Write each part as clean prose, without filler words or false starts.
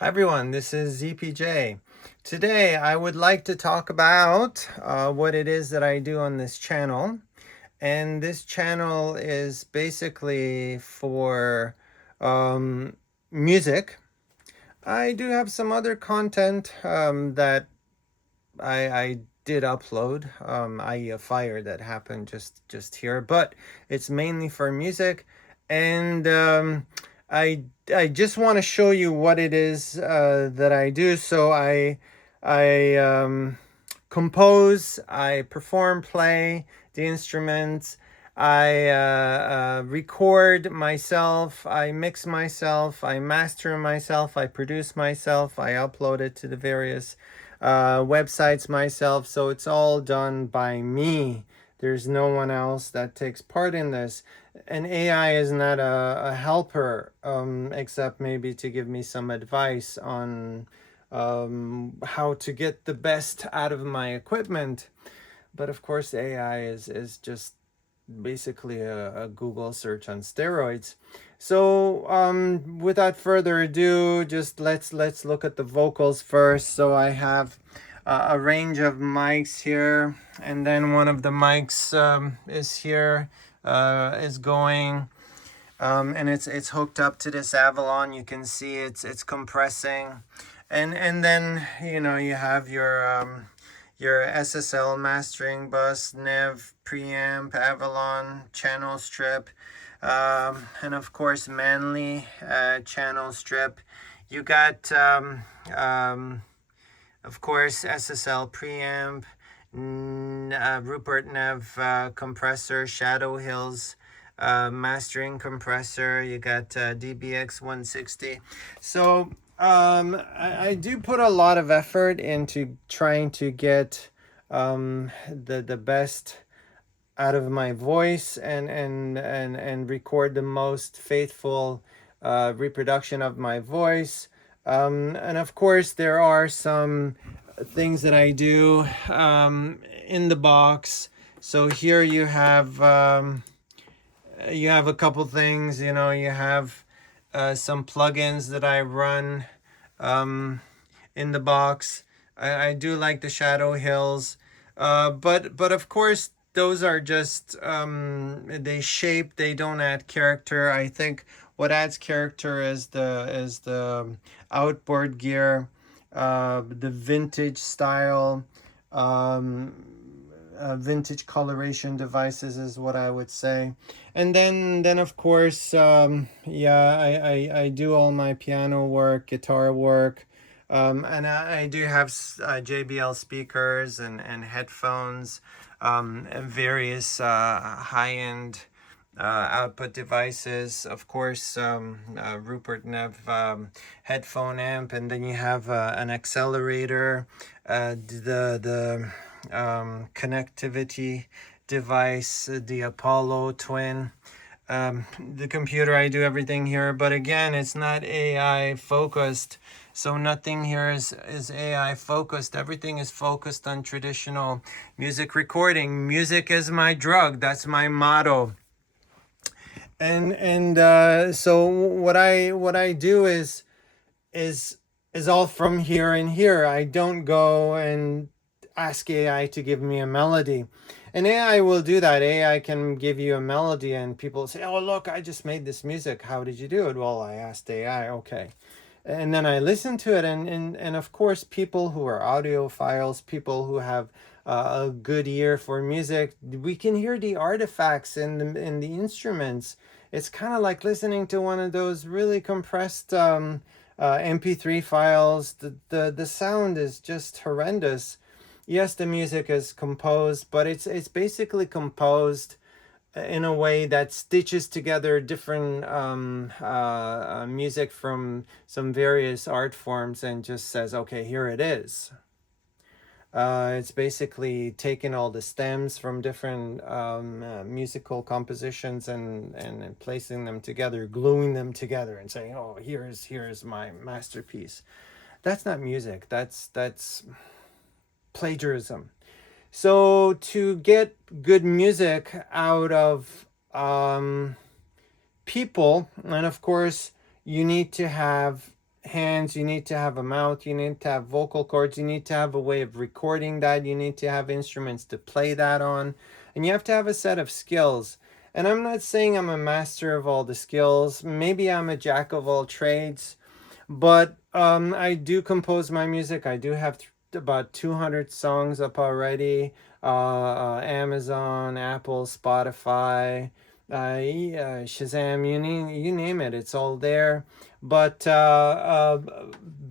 Hi everyone, this is ZPJ. Today I would like to talk about what it is that I do on this channel. And this channel is basically for music. I do have some other content that I did upload, i.e. a fire that happened just here, but it's mainly for music. And I just want to show you what it is that I do. So I compose, I perform, play the instruments. I record myself, I mix myself, I master myself, I produce myself, I upload it to the various websites myself. So it's all done by me. There's no one else that takes part in this. And AI is not a helper, except maybe to give me some advice on how to get the best out of my equipment. But of course, AI is just basically a Google search on steroids. So without further ado, just let's look at the vocals first. So I have a range of mics here, and then one of the mics is here, is going. And it's hooked up to this Avalon. You can see it's compressing, and then you have your SSL mastering bus, Nev, preamp, Avalon, channel strip, and of course Manly channel strip. You got of course SSL preamp, Rupert Nev compressor, Shadow Hills mastering compressor. You got DBX 160. So I do put a lot of effort into trying to get the best out of my voice and record the most faithful reproduction of my voice. And of course, there are some things that I do in the box. So here you have a couple things. You have some plugins that I run in the box. I do like the Shadow Hills, but of course those are just they shape. They don't add character. I think what adds character is the outboard gear, the vintage style. Vintage coloration devices is what I would say. And then of course, yeah, I do all my piano work, guitar work, and I do have JBL speakers and headphones, and various high-end output devices. Of course, Rupert Nev headphone amp, and then you have an accelerator, the connectivity device, the Apollo Twin. The computer, I do everything here, but again, it's not AI focused. So nothing here is AI focused. Everything is focused on traditional music recording. Music is my drug. That's my motto. And so what I do is is all from here and here. I don't go and ask AI to give me a melody. And AI will do that. AI can give you a melody and people say, "Oh, look, I just made this music. How did you do it?" Well, I asked AI. Okay. And then I listen to it, and of course, people who are audiophiles, people who have a good ear for music, we can hear the artifacts in the instruments. It's kind of like listening to one of those really compressed MP3 files. The sound is just horrendous. Yes, the music is composed, but it's basically composed in a way that stitches together different music from some various art forms and just says, okay, here it is. It's basically taking all the stems from different musical compositions and placing them together, gluing them together, and saying, "Oh, here's my masterpiece." That's not music. That's plagiarism. So to get good music out of people, and of course, you need to have hands, you need to have a mouth, you need to have vocal cords, you need to have a way of recording that, you need to have instruments to play that on, and you have to have a set of skills. And I'm not saying I'm a master of all the skills, maybe I'm a jack of all trades, but I do compose my music. I do have about 200 songs up already. Amazon, Apple, Spotify, Shazam, you name it, it's all there. But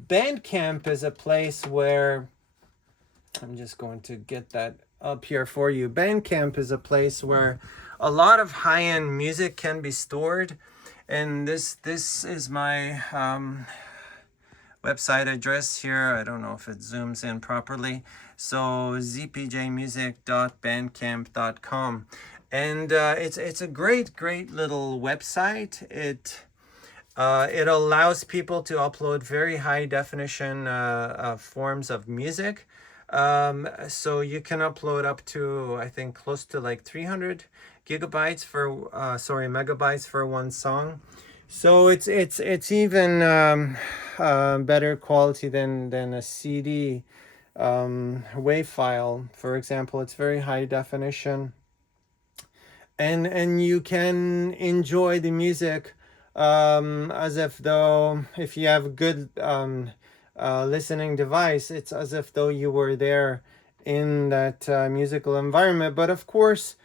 Bandcamp is a place where I'm just going to get that up here for you. Bandcamp is a place where a lot of high-end music can be stored, and this is my website address here. I don't know if it zooms in properly. So zpjmusic.bandcamp.com, and it's a great little website. It allows people to upload very high definition forms of music. So you can upload up to, I think, close to like 300 gigabytes for megabytes for one song. So it's even better quality than a CD WAV file. For example, it's very high definition, and you can enjoy the music as if though, if you have a good listening device, it's as if though you were there in that musical environment. But of course,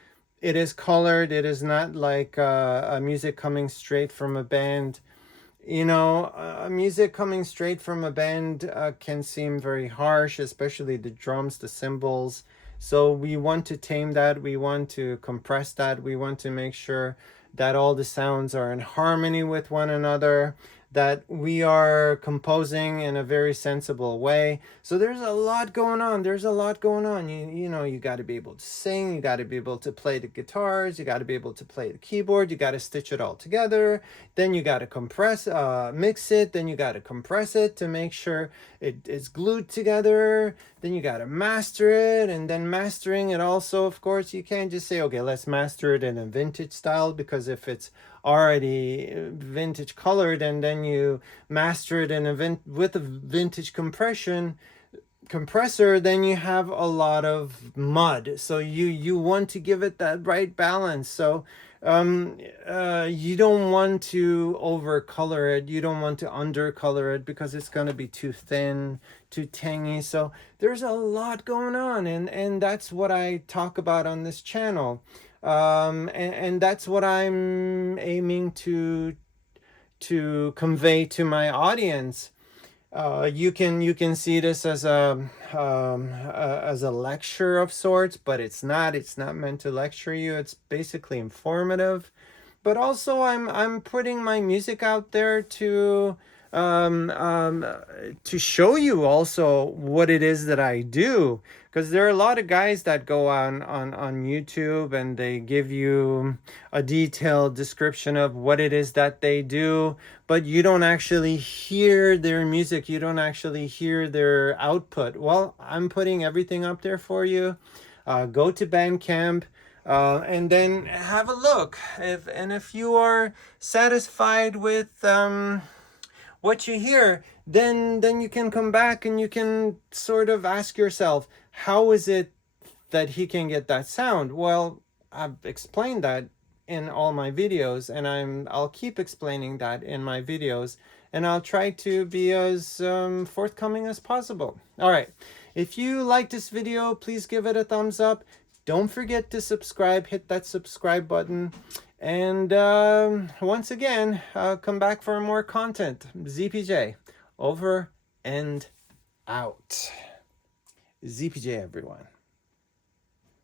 it is colored. It is not like a music coming straight from a band. You know, music coming straight from a band can seem very harsh, especially the drums, the cymbals. So we want to tame that. We want to compress that. We want to make sure that all the sounds are in harmony with one another, that we are composing in a very sensible way. So there's a lot going on. There's a lot going on. You know, you got to be able to sing. You got to be able to play the guitars. You got to be able to play the keyboard. You got to stitch it all together. Then you got to mix it. Then you got to compress it to make sure it is glued together. Then you got to master it. And then mastering it also, of course, you can't just say, okay, let's master it in a vintage style, because if it's already vintage colored and then you master it in with a vintage compressor, then you have a lot of mud. So you want to give it that right balance. So you don't want to over color it, you don't want to under color it, because it's going to be too thin, too tangy. So there's a lot going on, and that's what I talk about on this channel. And that's what I'm aiming to convey to my audience. You can see this as a lecture of sorts, but it's not. It's not meant to lecture you. It's basically informative. But also, I'm putting my music out there um, um, to show you also what it is that I do. Because there are a lot of guys that go on YouTube and they give you a detailed description of what it is that they do, but you don't actually hear their music. You don't actually hear their output. Well, I'm putting everything up there for you. Go to Bandcamp. And then have a look. If you are satisfied with what you hear, then you can come back and you can sort of ask yourself, how is it that he can get that sound? Well, I've explained that in all my videos, and I'll keep explaining that in my videos, and I'll try to be as forthcoming as possible. All right, if you like this video, please give it a thumbs up. Don't forget to subscribe, hit that subscribe button. And once again, come back for more content. ZPJ, over and out. ZPJ, everyone.